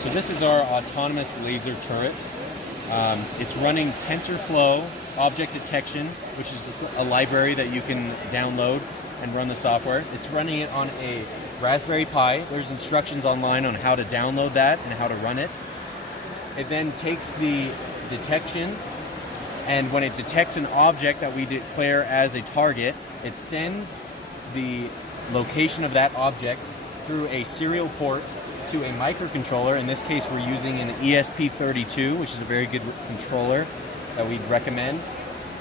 So this is our autonomous laser turret. It's running TensorFlow object detection, which is a library that you can download and run the software. It's running it on a Raspberry Pi. There's instructions online on how to download that and how to run it. It then takes the detection, and when it detects an object that we declare as a target, it sends the location of that object through a serial port to a microcontroller. In this case, we're using an ESP32, which is a very good controller that we'd recommend.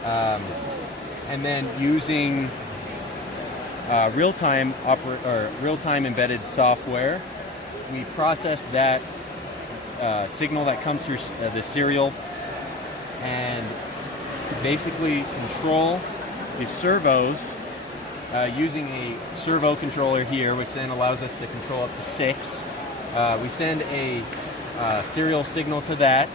And then using real-time embedded software, we process that signal that comes through the serial and basically control the servos using a servo controller here, which then allows us to control up to 6. We send a serial signal to that,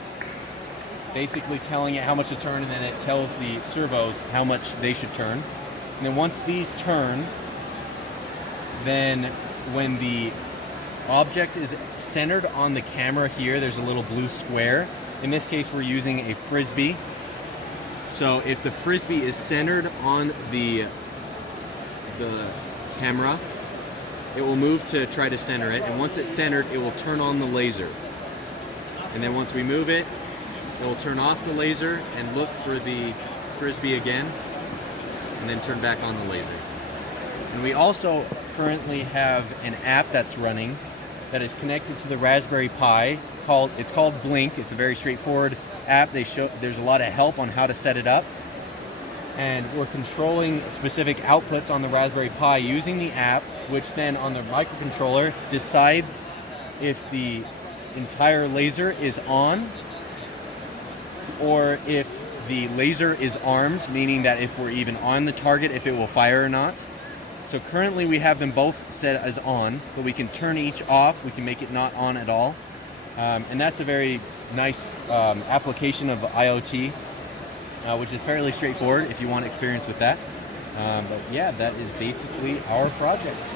basically telling it how much to turn, and then it tells the servos how much they should turn. And then once these turn, then when the object is centered on the camera here, there's a little blue square. In this case, we're using a frisbee. So if the frisbee is centered on the camera, it will move to try to center it, and once it's centered, it will turn on the laser. And then once we move it, it will turn off the laser and look for the frisbee again, and then turn back on the laser. And we also currently have an app that's running that is connected to the Raspberry Pi. It's called Blink. It's a very straightforward app. There's a lot of help on how to set it up. And we're controlling specific outputs on the Raspberry Pi using the app, which then on the microcontroller decides if the entire laser is on or if the laser is armed, meaning that if we're even on the target, if it will fire or not. So currently we have them both set as on, but we can turn each off. We can make it not on at all. And that's a very nice application of IoT, which is fairly straightforward if you want experience with that. But yeah, that is basically our project.